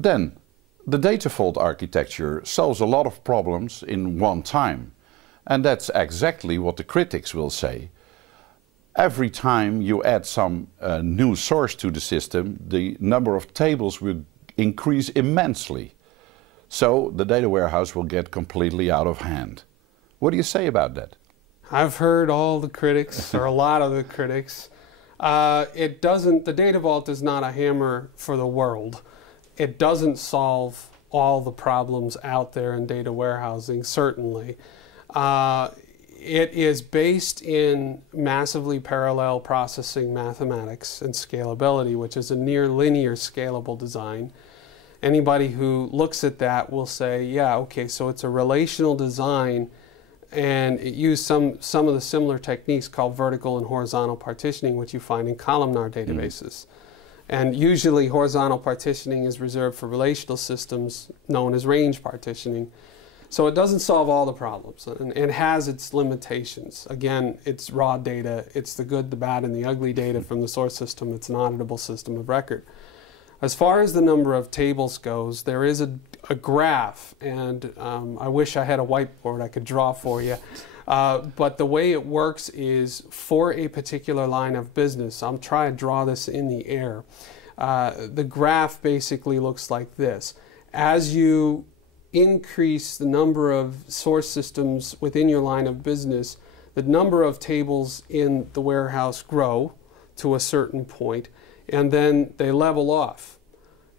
Then, the data vault architecture solves a lot of problems in one time. And that's exactly what the critics will say. Every time you add some new source to the system, the number of tables will increase immensely. So the data warehouse will get completely out of hand. What do you say about that? I've heard all the critics, or a lot of the critics. The data vault is not a hammer for the world. It doesn't solve all the problems out there in data warehousing, certainly. It is based in massively parallel processing mathematics and scalability, which is a near linear scalable design. Anybody who looks at that will say, yeah, okay, so it's a relational design, and it used some of the similar techniques called vertical and horizontal partitioning, which you find in columnar databases. And usually horizontal partitioning is reserved for relational systems known as range partitioning. So it doesn't solve all the problems, and it has its limitations. Again, it's raw data. It's the good, the bad, and the ugly data from the source system. It's an auditable system of record. As far as the number of tables goes, there is a graph, and I wish I had a whiteboard I could draw for you. But the way it works is for a particular line of business. I'm trying to draw this in the air. The graph basically looks like this. As you increase the number of source systems within your line of business, the number of tables in the warehouse grow to a certain point, and then they level off.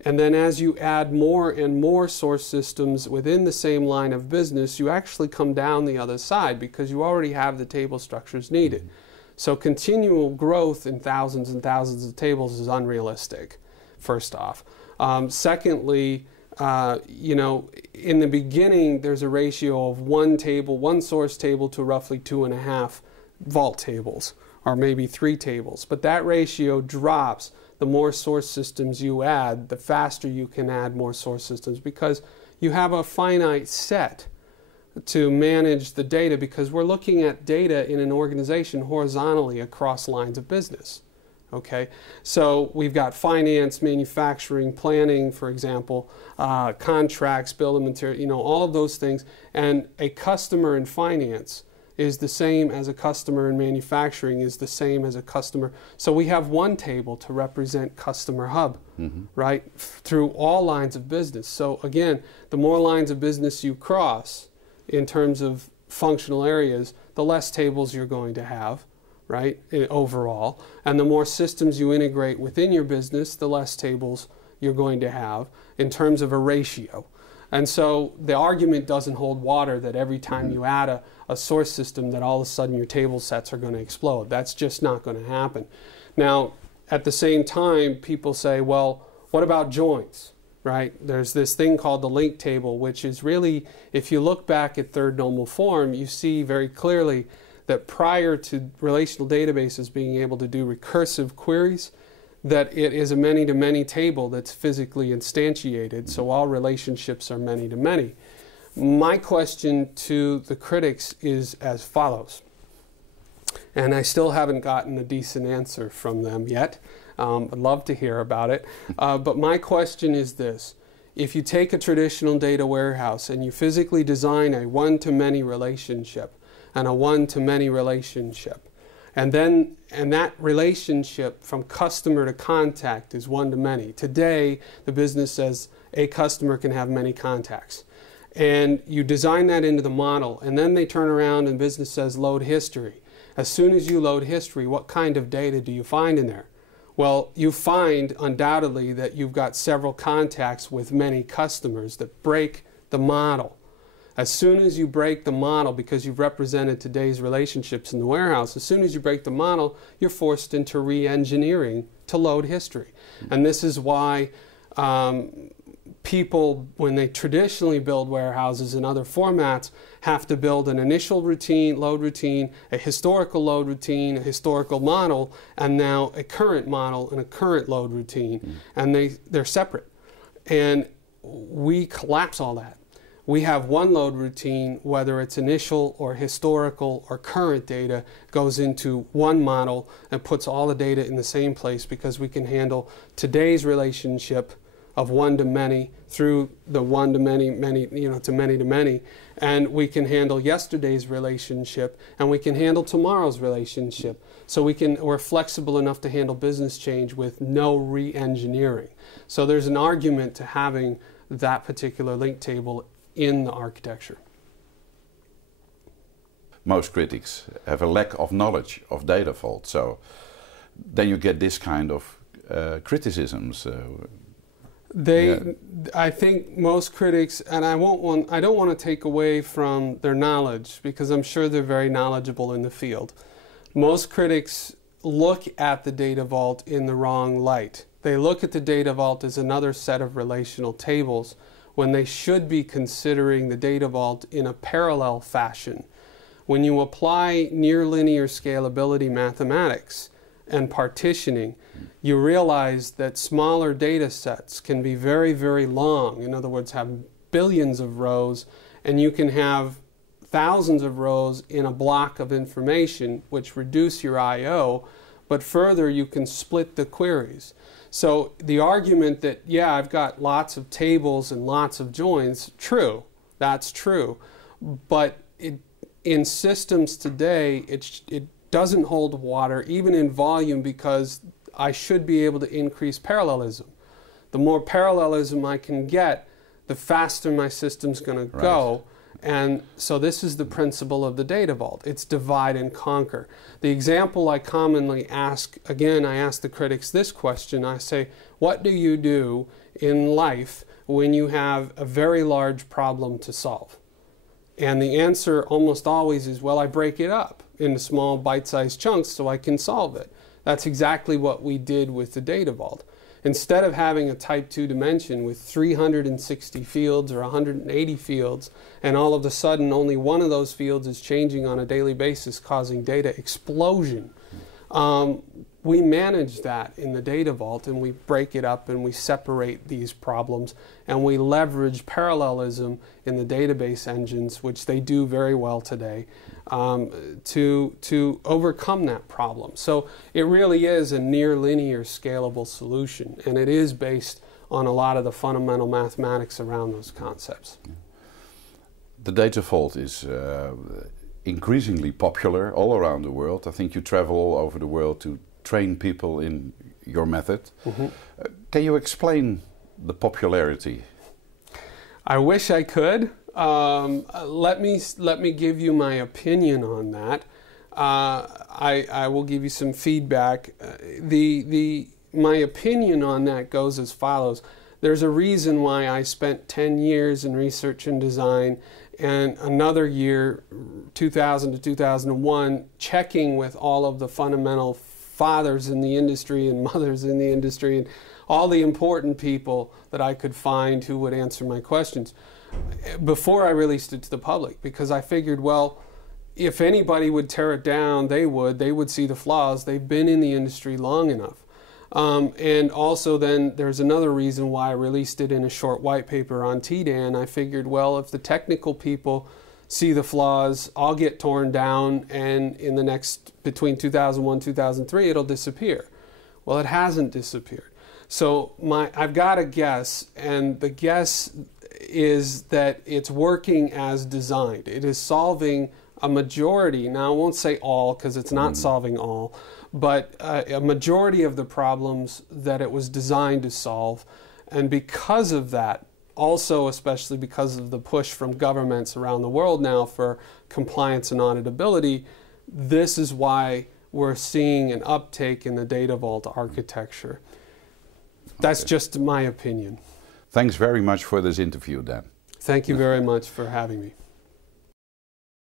And then as you add more and more source systems within the same line of business, you actually come down the other side because you already have the table structures needed. So continual growth in thousands and thousands of tables is unrealistic, first off. Secondly, you know, in the beginning, there's a ratio of one source table to roughly 2.5 vault tables, or maybe 3 tables. But that ratio drops the more source systems you add, the faster you can add more source systems, because you have a finite set to manage the data, because we're looking at data in an organization horizontally across lines of business. Okay, so we've got finance, manufacturing, planning, for example, contracts, bill of material, you know, all of those things. And a customer in finance is the same as a customer in manufacturing, is the same as a customer. So we have one table to represent customer hub, right, through all lines of business. So again, the more lines of business you cross in terms of functional areas, the less tables you're going to have, right, overall. And the more systems you integrate within your business, the less tables you're going to have in terms of a ratio. And so the argument doesn't hold water that every time you add a source system that all of a sudden your table sets are going to explode. That's just not going to happen. Now, at the same time, people say, well, what about joins, right? There's this thing called the link table, which is really, if you look back at third normal form, you see very clearly that prior to relational databases being able to do recursive queries, that it is a many-to-many table that's physically instantiated, so all relationships are many-to-many. My question to the critics is as follows, and I still haven't gotten a decent answer from them yet. I'd love to hear about it, but my question is this. If you take a traditional data warehouse and you physically design a one-to-many relationship and a one-to-many relationship, and that relationship from customer to contact is one-to-many. Today, the business says a customer can have many contacts. And you design that into the model, and then they turn around and business says load history. As soon as you load history, what kind of data do you find in there? Well, you find undoubtedly that you've got several contacts with many customers that break the model. As soon as you break the model, because you've represented today's relationships in the warehouse, as soon as you break the model, you're forced into re-engineering to load history. And this is why people, when they traditionally build warehouses in other formats, have to build an initial routine, load routine, a historical load routine, a historical model, and now a current model and a current load routine. And they're separate. And we collapse all that. We have one load routine, whether it's initial or historical or current data, goes into one model and puts all the data in the same place, because we can handle today's relationship of one to many through the one to many, to many to many. And we can handle yesterday's relationship, and we can handle tomorrow's relationship. So we're flexible enough to handle business change with no re-engineering. So there's an argument to having that particular link table in the architecture. Most critics have a lack of knowledge of data vault, so then you get this kind of criticisms. I think most critics, and I don't want to take away from their knowledge, because I'm sure they're very knowledgeable in the field. Most critics look at the data vault in the wrong light. They look at the data vault as another set of relational tables when they should be considering the data vault in a parallel fashion. When you apply near linear scalability mathematics and partitioning, you realize that smaller data sets can be very, very long. In other words, have billions of rows, and you can have thousands of rows in a block of information, which reduce your I/O, but further you can split the queries. So the argument that, yeah, I've got lots of tables and lots of joins, true, that's true, but in systems today, it doesn't hold water, even in volume, because I should be able to increase parallelism. The more parallelism I can get, the faster my system's going to go. And so this is the principle of the data vault. It's divide and conquer. The example I commonly ask, again, I ask the critics this question. I say, what do you do in life when you have a very large problem to solve? And the answer almost always is, well, I break it up into small bite-sized chunks so I can solve it. That's exactly what we did with the data vault. Instead of having a type 2 dimension with 360 fields or 180 fields, and all of a sudden only one of those fields is changing on a daily basis, causing data explosion, we manage that in the data vault, and we break it up and we separate these problems, and we leverage parallelism in the database engines, which they do very well today, to overcome that problem. So it really is a near linear scalable solution, and it is based on a lot of the fundamental mathematics around those concepts. The data vault is increasingly popular all around the world. I think you travel all over the world to train people in your method. Mm-hmm. Can you explain the popularity? I wish I could. Let me give you my opinion on that. I will give you some feedback. My opinion on that goes as follows. There's a reason why I spent 10 years in research and design and another year, 2000 to 2001, checking with all of the fundamental fathers in the industry and mothers in the industry and all the important people that I could find who would answer my questions before I released it to the public, because I figured, well, if anybody would tear it down, they would see the flaws. They've been in the industry long enough. And also then there's another reason why I released it in a short white paper on TDAN. I figured, well, if the technical people see the flaws, I'll get torn down, and in the next, between 2001 and 2003, it'll disappear. Well, it hasn't disappeared. So I've got a guess, and the guess is that it's working as designed. It is solving a majority, now I won't say all because it's not solving all, but a majority of the problems that it was designed to solve. And because of that, also especially because of the push from governments around the world now for compliance and auditability, this is why we're seeing an uptake in the data vault architecture. That's just my opinion. Thanks very much for this interview, Dan. Thank you very much for having me.